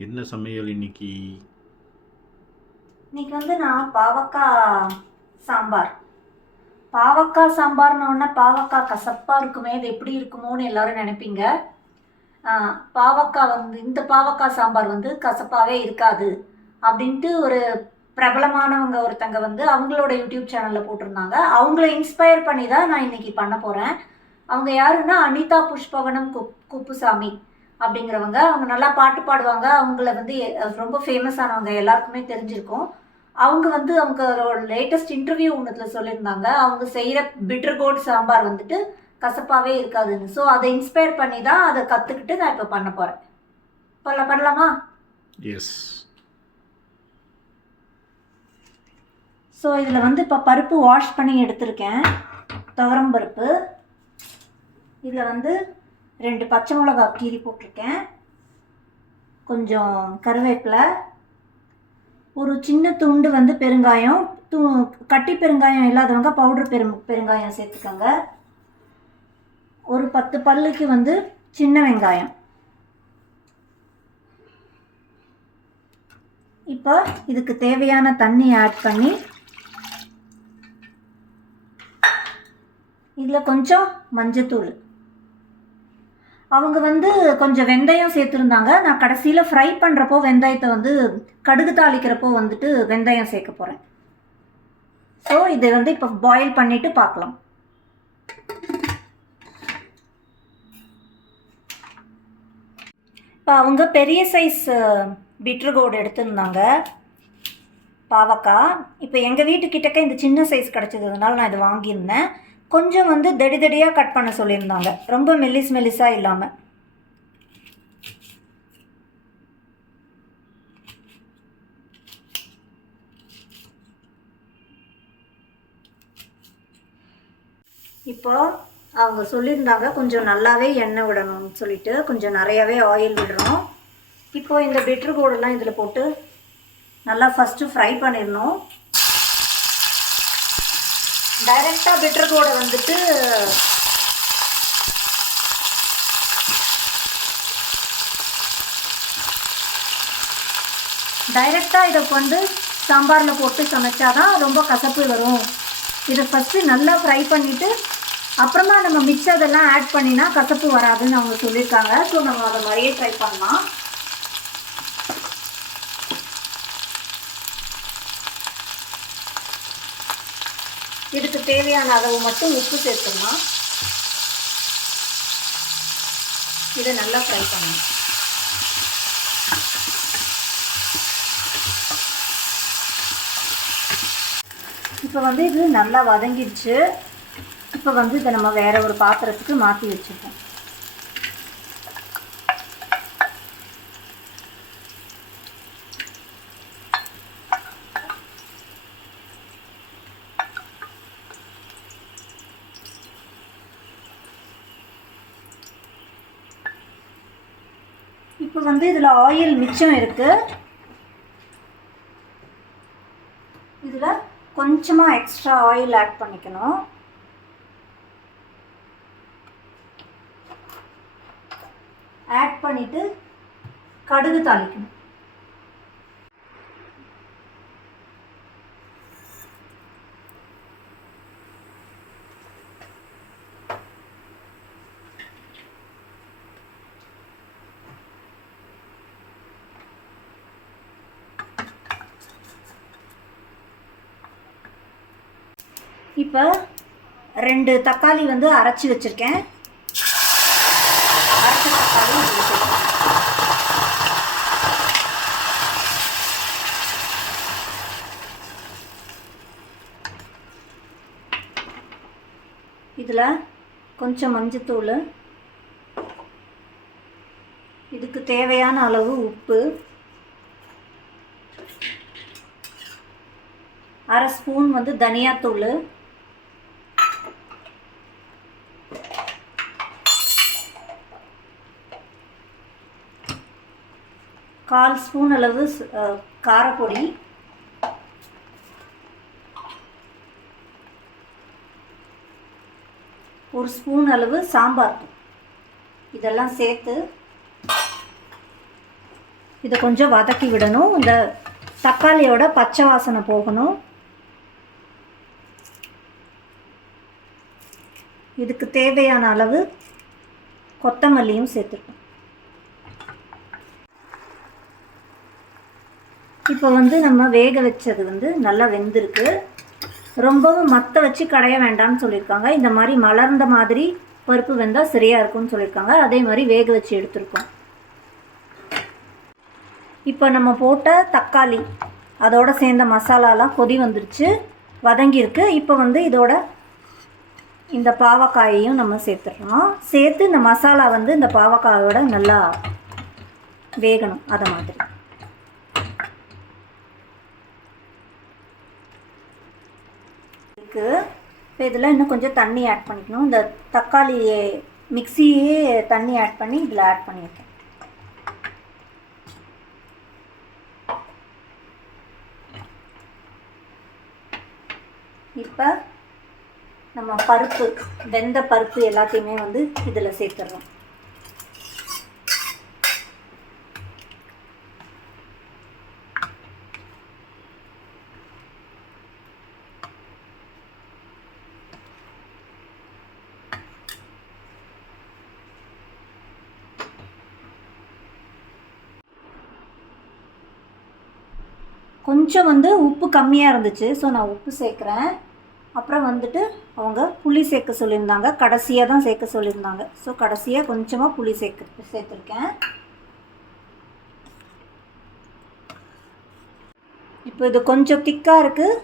என்ன சமையல் இன்னைக்கு? இன்னைக்கு வந்து நான் பாவக்காய் சாம்பார். பாவக்காய் சாம்பார்னு பாவக்காய் கசப்பாக இருக்குமே, இது எப்படி இருக்குமோன்னு எல்லாரும் நினைப்பீங்க. பாவக்காய் வந்து இந்த பாவக்காய் சாம்பார் வந்து கசப்பாகவே இருக்காது அப்படின்ட்டு ஒரு பிரபலமானவங்க ஒருத்தங்க வந்து அவங்களோட யூடியூப் சேனலில் போட்டிருந்தாங்க. அவங்கள இன்ஸ்பயர் பண்ணி தான் நான் இன்னைக்கு பண்ண போகிறேன். அவங்க யாருன்னா அனிதா புஷ்பவனம் குப்புசாமி அப்படிங்கிறவங்க. அவங்க நல்லா பாட்டு பாடுவாங்க. அவங்கள வந்து ரொம்ப ஃபேமஸ் ஆனவங்க, எல்லாருக்குமே தெரிஞ்சிருக்கும். அவங்க வந்து அவங்களோட லேட்டஸ்ட் இன்டர்வியூ ஒன்றுத்தில் சொல்லியிருந்தாங்க, அவங்க செய்கிற பிட்டர்கோட் சாம்பார் வந்துட்டு கசப்பாகவே இருக்காதுன்னு. ஸோ அதை இன்ஸ்பயர் பண்ணி தான் அதை கற்றுக்கிட்டு நான் இப்போ பண்ண போகிறேன். பண்ணலாமா? எஸ். ஸோ இதில் வந்து இப்போ பருப்பு வாஷ் பண்ணி எடுத்திருக்கேன், துவரம் பருப்பு. இதில் வந்து 2 பச்சை மிளகா கீரி போட்டிருக்கேன், கொஞ்சம் கருவேப்பிலை, ஒரு சின்ன துண்டு வந்து பெருங்காயம். கட்டி பெருங்காயம் இல்லாதவங்க பவுடர் பெருங்காயம் சேர்த்துக்கோங்க. ஒரு 10 பல்லுக்கு வந்து சின்ன வெங்காயம். இப்போ இதுக்கு தேவையான தண்ணி ஆட் பண்ணி இதில் கொஞ்சம் மஞ்சத்தூள். அவங்க வந்து கொஞ்சம் வெந்தயம் சேர்த்துருந்தாங்க. நான் கடைசியில் ஃப்ரை பண்ணுறப்போ வெந்தயத்தை வந்து கடுகு தாளிக்கிறப்போ வந்துட்டு வெந்தயம் சேர்க்க போகிறேன். ஸோ இதை வந்து இப்போ பாயில் பண்ணிவிட்டு பார்க்கலாம். இப்போ அவங்க பெரிய சைஸ் பீட்ரூட் எடுத்துருந்தாங்க, பாவக்காய். இப்போ எங்கள் வீட்டுக்கிட்டக்க இந்த சின்ன சைஸ் கிடச்சதுனால நான் இதை வாங்கியிருந்தேன். கொஞ்சம் வந்து தடியாக கட் பண்ண சொல்லியிருந்தாங்க, ரொம்ப மெல்லிஸாக இல்லாமல். இப்போ அவங்க சொல்லியிருந்தாங்க கொஞ்சம் நல்லாவே எண்ணெய் விடணும்னு சொல்லிட்டு கொஞ்சம் நிறையாவே ஆயில் விடுறோம். இப்போது இந்த பீட்ரூட்டெல்லாம் இதில் போட்டு நல்லா ஃபஸ்ட்டு ஃப்ரை பண்ணிடணும். டைரெக்டாக பீட்ரூட்டோட வந்துட்டு இதை வந்து சாம்பாரில் போட்டு சமைச்சாதான் ரொம்ப கசப்பு வரும். இதை ஃபஸ்ட்டு நல்லா ஃப்ரை பண்ணிவிட்டு அப்புறமா நம்ம மிக்சதெல்லாம் ஆட் பண்ணினா கசப்பு வராதுன்னு அவங்க சொல்லியிருக்காங்க. ஸோ நம்ம அதை மாதிரியே ட்ரை பண்ணலாம். இதுக்கு தேவையான அளவு மட்டும் உப்பு சேர்த்துக்கலாம். இதை நல்லா ஃப்ரை பண்ணணும். இப்போ வந்து இது நல்லா வதங்கிடுச்சு. இப்போ வந்து இதை நம்ம வேற ஒரு பாத்திரத்துக்கு மாற்றி வச்சுப்போம். இப்போ வந்து இதில் ஆயில் மிச்சம் இருக்குது. இதில் கொஞ்சமாக எக்ஸ்ட்ரா ஆயில் ஆட் பண்ணிக்கணும். ஆட் பண்ணிவிட்டு கடுகு தாளிக்கணும். இப்போ 2 தக்காளி வந்து அரைச்சி வச்சுருக்கேன். அரைச்ச தக்காளி இதில் கொஞ்சம் மஞ்சத்தூள், இதுக்கு தேவையான அளவு உப்பு, 1/2 ஸ்பூன் வந்து தனியாத்தூள், 1/4 ஸ்பூன் அளவு காரப்பொடி, 1 ஸ்பூன் அளவு சாம்பார் தூள். இதெல்லாம் சேர்த்து இதை கொஞ்சம் வதக்கி விடணும். இந்த தக்காளியோட பச்சை வாசனை போகணும். இதுக்கு தேவையான அளவு கொத்தமல்லியும் சேர்த்துருக்கோம். இப்போ நம்ம வேக வச்சது நல்லா வெந்திருக்கு. ரொம்பவும் மற்ற வச்சு கடைய வேண்டாம்னு சொல்லியிருக்காங்க. இந்த மாதிரி மலர்ந்த மாதிரி பருப்பு வெந்தால் சரியாக இருக்கும்னு சொல்லியிருக்காங்க. அதே மாதிரி வேக வச்சு எடுத்துருக்கோம். இப்போ நம்ம போட்ட தக்காளி அதோட சேர்ந்த மசாலாலாம் கொதி வந்துருச்சு, வதங்கியிருக்கு. இப்போ இதோட இந்த பாவக்காயையும் நம்ம சேர்த்துடலாம். சேர்த்து இந்த மசாலா இந்த பாவக்காயோட நல்லா வேகணும். அதை மாதிரி இருக்குது. இப்போ இதில் இன்னும் கொஞ்சம் தண்ணி ஆட் பண்ணிக்கணும். இந்த தக்காளி மிக்சியே தண்ணி ஆட் பண்ணி இதில் ஆட் பண்ணியிருக்கேன். இப்போ நம்ம பருப்பு, வெந்த பருப்பு எல்லாத்தையுமே இதில் சேர்த்துடுறோம். கொஞ்சம் உப்பு கம்மியாக இருந்துச்சு, ஸோ நான் உப்பு சேர்க்குறேன். அப்புறம் அவங்க புளி சேர்க்க சொல்லியிருந்தாங்க, கடைசியாக தான் சேர்க்க சொல்லியிருந்தாங்க. ஸோ கடைசியாக கொஞ்சமாக புளி சேர்த்துருக்கேன். இப்போ இது கொஞ்சம் திக்காக இருக்குது,